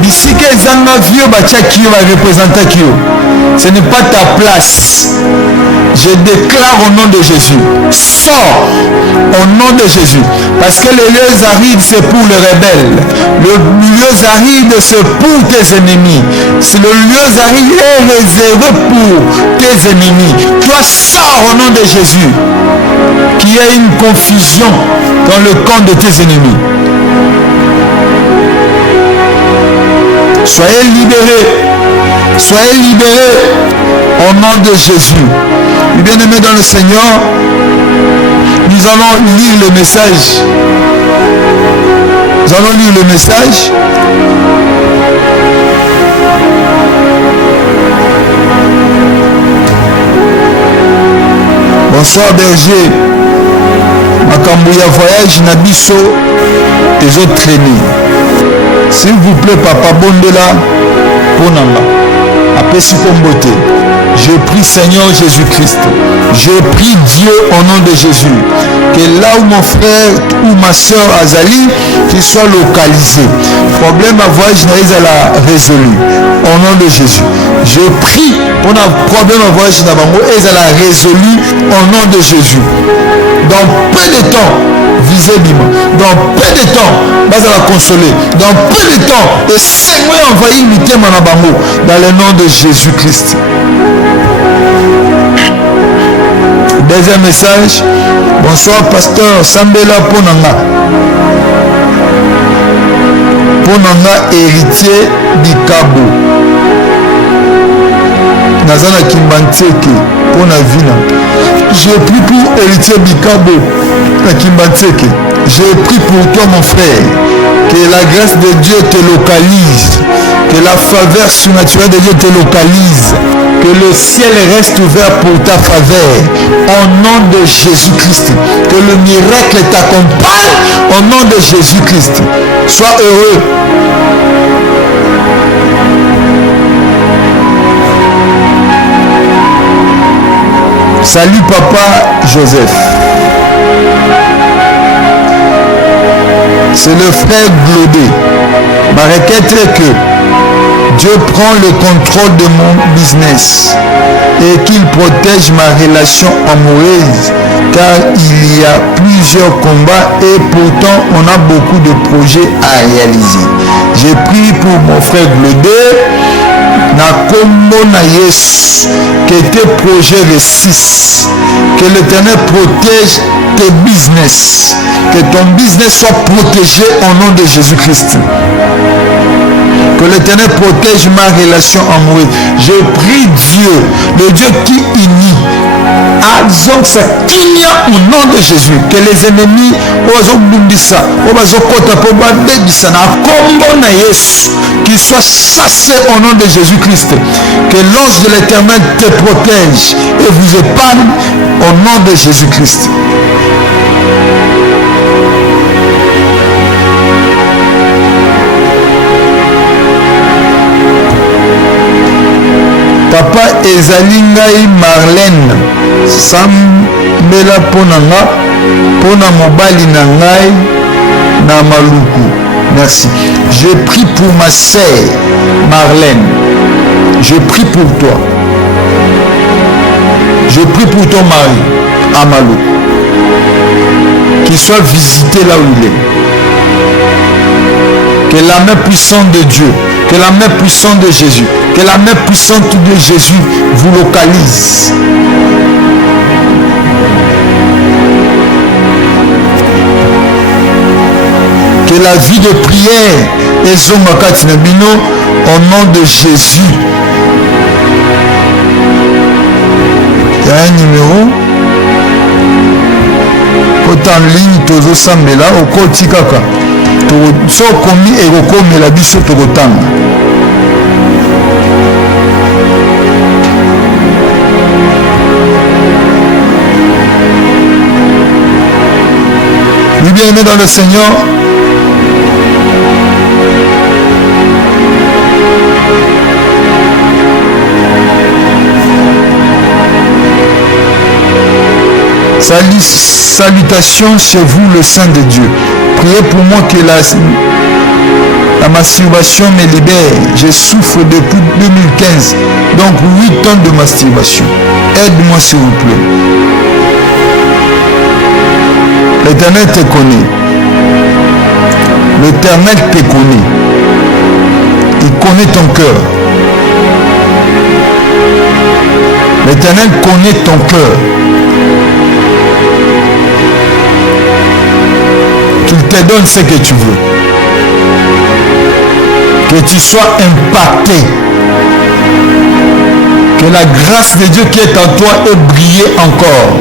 Bisika ezanga vio bachakio va représenter kio. Ce n'est pas ta place. Je déclare au nom de Jésus. Sors au nom de Jésus. Parce que les lieux arides, c'est pour les rebelles. Le lieu aride, c'est pour tes ennemis. Si le lieu aride est réservé pour tes ennemis, toi sors au nom de Jésus. Qu'il y ait une confusion dans le camp de tes ennemis. Soyez libérés. Soyez libérés au nom de Jésus. Bien-aimés dans le Seigneur, nous allons lire le message. Nous allons lire le message. Bonsoir berger. Makambouya voyage Nabiso et autres traînées. S'il vous plaît, Papa Bondela, Ponanga, Apesi Kombote. Je prie Seigneur Jésus-Christ. Je prie Dieu au nom de Jésus. Que là où mon frère ou ma soeur Azali, qu'il soit localisé. Problème à voyage à la résolu. Au nom de Jésus. Je prie pour un problème à voyage à la résolu au nom de Jésus. Dans peu de temps, visiblement. Dans peu de temps, vas à la consoler. Dans peu de temps, et c'est moi envahi l'unité Manabango. Dans le nom de Jésus-Christ. Deuxième message. Bonsoir pasteur Sambela Ponanga. Ponanga héritier d'Ikabo. Nazana Kimbantseke Pona Vina. J'ai pris pour héritier d'Ikabo à Kimbantseke. J'ai pris pour toi mon frère. Que la grâce de Dieu te localise. Que la faveur surnaturelle de Dieu te localise. Que le ciel reste ouvert pour ta faveur. Au nom de Jésus-Christ. Que le miracle t'accompagne. Au nom de Jésus-Christ. Sois heureux. Salut papa Joseph. C'est le frère Glodé. Ma requête est que Dieu prend le contrôle de mon business et qu'il protège ma relation amoureuse, car il y a plusieurs combats et pourtant on a beaucoup de projets à réaliser. J'ai prié pour mon frère Glodé. Na kombo na Yesu, que tes projets réussissent, que l'Éternel protège tes business, que ton business soit protégé au nom de Jésus-Christ. Que l'Éternel protège ma relation amoureuse. Je prie Dieu, le Dieu qui unit, au nom de Jésus, que les ennemis qu'ils soient chassés au nom de Jésus-Christ. Que l'ange de l'Éternel te protège et vous épargne au nom de Jésus-Christ. Papa ezali ngai Marlène sambela pona nga pona mobali na ngai na maluku. Merci. Je prie pour ma sœur Marlène. Je prie pour toi. Je prie pour ton mari à maluku. Qu'il soit visité là où il est. Que la main puissante de Dieu, que la main puissante de Jésus, que la main puissante de Jésus vous localise. Que la vie de prière est au nom de Jésus. Il y a un numéro. Quand en ligne, tozo sambela, au koti kaka. So komi ekokomela biso tokotanga. Oui, bien-aimé dans le Seigneur, salutations chez vous le Saint de Dieu. Priez pour moi que la masturbation me libère. Je souffre depuis 2015. Donc 8 ans de masturbation. Aide-moi s'il vous plaît. L'Éternel te connaît. L'Éternel te connaît. Il connaît ton cœur. L'Éternel connaît ton cœur. Qu'il te donne ce que tu veux. Que tu sois impacté. Que la grâce de Dieu qui est en toi ait brillé encore.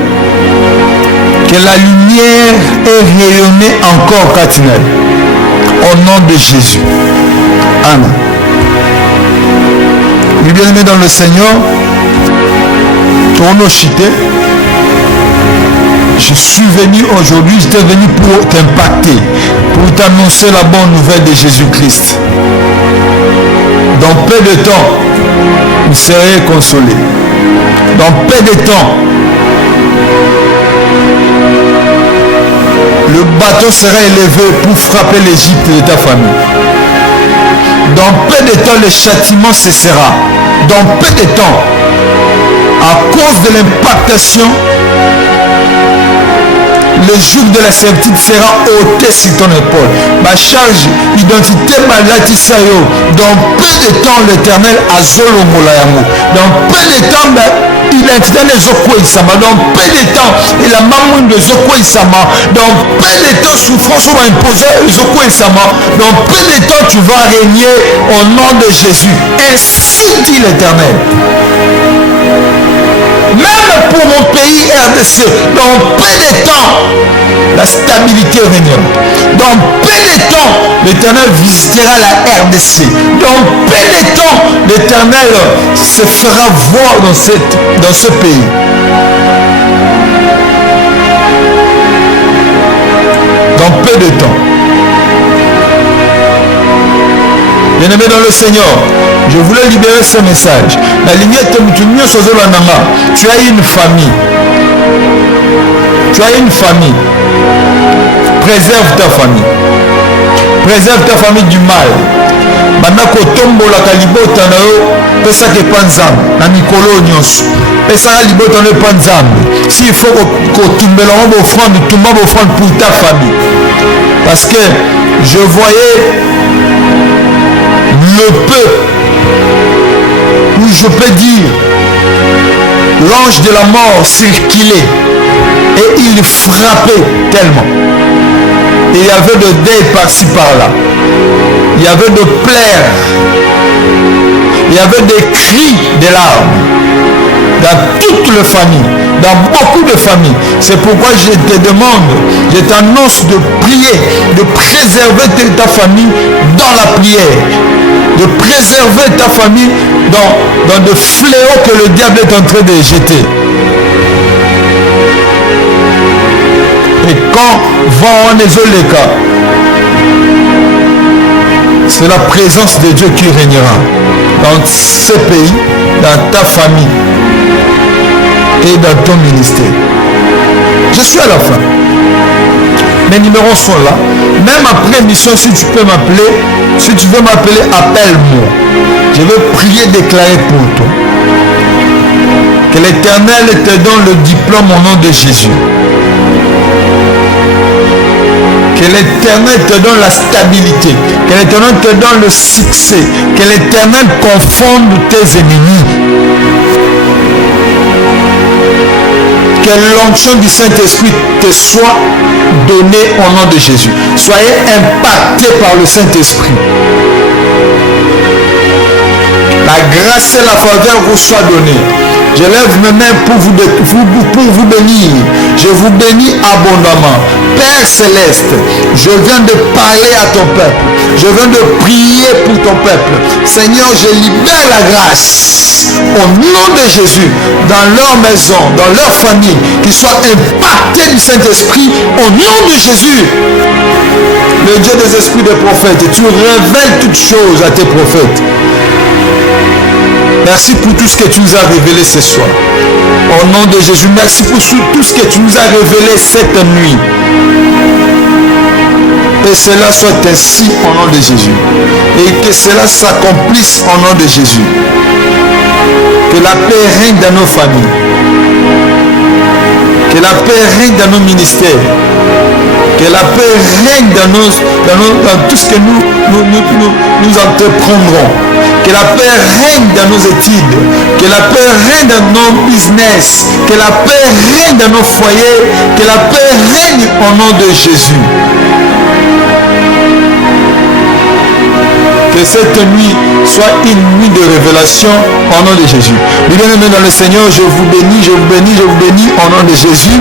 Que la lumière ait rayonné encore, Katinel. Au nom de Jésus. Amen. Oui, bien-aimé dans le Seigneur, tourne chité. Je suis venu aujourd'hui, j'étais venu pour t'impacter, pour t'annoncer la bonne nouvelle de Jésus-Christ. Dans peu de temps, vous serez consolés. Dans peu de temps, le bateau sera élevé pour frapper l'Égypte de ta famille. Dans peu de temps, le châtiment cessera. Dans peu de temps, à cause de l'impactation, le joug de la servitude sera ôté sur ton épaule. Ma charge, identité, malatisayo. Dans peu de temps, l'Éternel a zolo molayamo. Dans peu de temps, identité ne zoko isama. Dans peu de temps, il a mamoun de zoko isama. Dans peu de temps, souffrance va imposer zoko isama. Dans peu de temps, tu vas régner au nom de Jésus. Ainsi dit l'Éternel. Même pour mon pays RDC, dans peu de temps, la stabilité régnera. Dans peu de temps, l'Éternel visitera la RDC. Dans peu de temps, l'Éternel se fera voir dans ce pays. Dans peu de temps. Bien-aimé dans le Seigneur, je voulais libérer ce message. La lumière te moutonio sozolananga. Tu as une famille. Tu as une famille. Préserve ta famille. Préserve ta famille du mal. Bandako tombola kalibota na yo pesa ke panzam na mikolo nyonso. Pesa kalibota na panzam. Si il faut ko tumbela mo offrande, tumba mo offrande pour ta famille. Parce que je voyais le peu, ou je peux dire l'ange de la mort circulait et il frappait tellement. Et il y avait de deuil par-ci par-là, il y avait de pleurs, il y avait des cris, des larmes dans toute la famille, dans beaucoup de familles. C'est pourquoi je te demande, je t'annonce de prier, de préserver ta famille dans la prière, de préserver ta famille dans de fléaux que le diable est en train de jeter. Et quand vont les oleka, c'est la présence de Dieu qui régnera dans ce pays, dans ta famille et dans ton ministère. Je suis à la fin. Mes numéros sont là. Même après mission, si tu peux m'appeler, si tu veux m'appeler, appelle-moi. Je vais prier, déclarer pour toi. Que l'Éternel te donne le diplôme au nom de Jésus. Que l'Éternel te donne la stabilité. Que l'Éternel te donne le succès. Que l'Éternel confonde tes ennemis. Que l'onction du Saint-Esprit te soit donnée au nom de Jésus. Soyez impactés par le Saint-Esprit. La grâce et la faveur vous soient données. Je lève mes mains pour vous bénir. Je vous bénis abondamment. Père céleste, je viens de parler à ton peuple. Je viens de prier pour ton peuple. Seigneur, je libère la grâce au nom de Jésus dans leur maison, dans leur famille, qu'ils soient impactés du Saint-Esprit au nom de Jésus. Le Dieu des esprits des prophètes, tu révèles toutes choses à tes prophètes. Merci pour tout ce que tu nous as révélé ce soir. Au nom de Jésus, merci pour tout ce que tu nous as révélé cette nuit. Et cela soit ainsi au nom de Jésus. Et que cela s'accomplisse au nom de Jésus. Que la paix règne dans nos familles. Que la paix règne dans nos ministères. Que la paix règne dans tout ce que nous entreprendrons. Que la paix règne dans nos études. Que la paix règne dans nos business. Que la paix règne dans nos foyers. Que la paix règne au nom de Jésus. Que cette nuit soit une nuit de révélation au nom de Jésus. Bien-aimés dans le Seigneur, je vous bénis, je vous bénis, je vous bénis au nom de Jésus.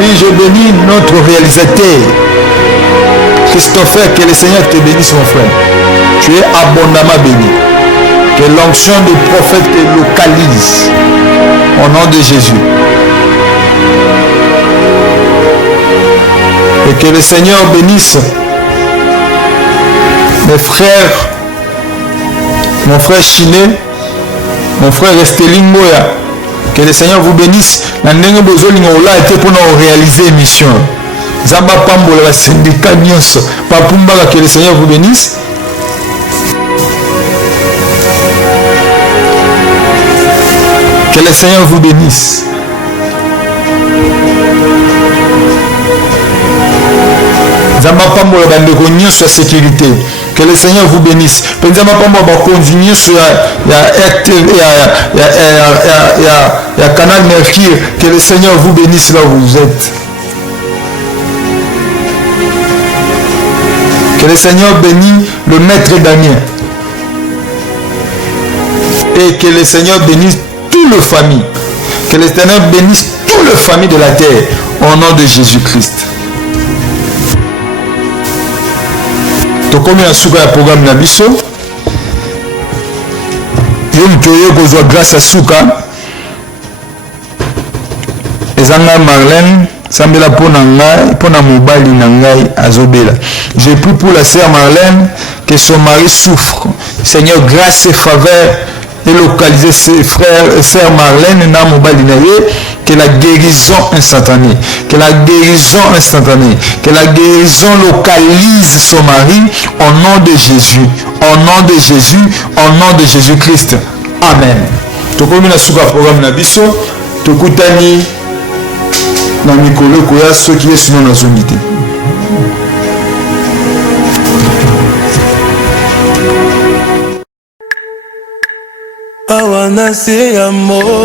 Oui, je bénis notre réalisateur, Christopher. Que le Seigneur te bénisse, mon frère. Tu es abondamment béni. Que l'onction du prophète te localise au nom de Jésus. Et que le Seigneur bénisse mes frères, mon frère Chiné, mon frère Esteling Moya. Que le Seigneur vous bénisse. Que le Seigneur vous bénisse. Que le Seigneur vous bénisse. Sécurité. Que le Seigneur vous bénisse. Que le Seigneur vous bénisse là où vous êtes. Que le Seigneur bénisse le maître Daniel. Et que le Seigneur bénisse toute la famille. Que l'Éternel bénisse toutes les familles de la terre au nom de Jésus-Christ. Tokomi na suka ya programme na biso. Yo mtoyo kozwa grâce à suka. Ezanga Marlène sambela pona ngai pona mobali na ngai azobela. Je prie pour la sœur Marlène que son mari souffre. Seigneur, grâce et faveur et localiser ses frères et sœurs Marlène na mobali na ye, que la guérison instantanée, que la guérison instantanée, que la guérison localise son mari au nom de Jésus, au nom de Jésus, au nom de Jésus-Christ. Amen. Tokomi na suka programme na biso, tokutani na mikolo koya soki yesu na nazongi te. I wanna see more.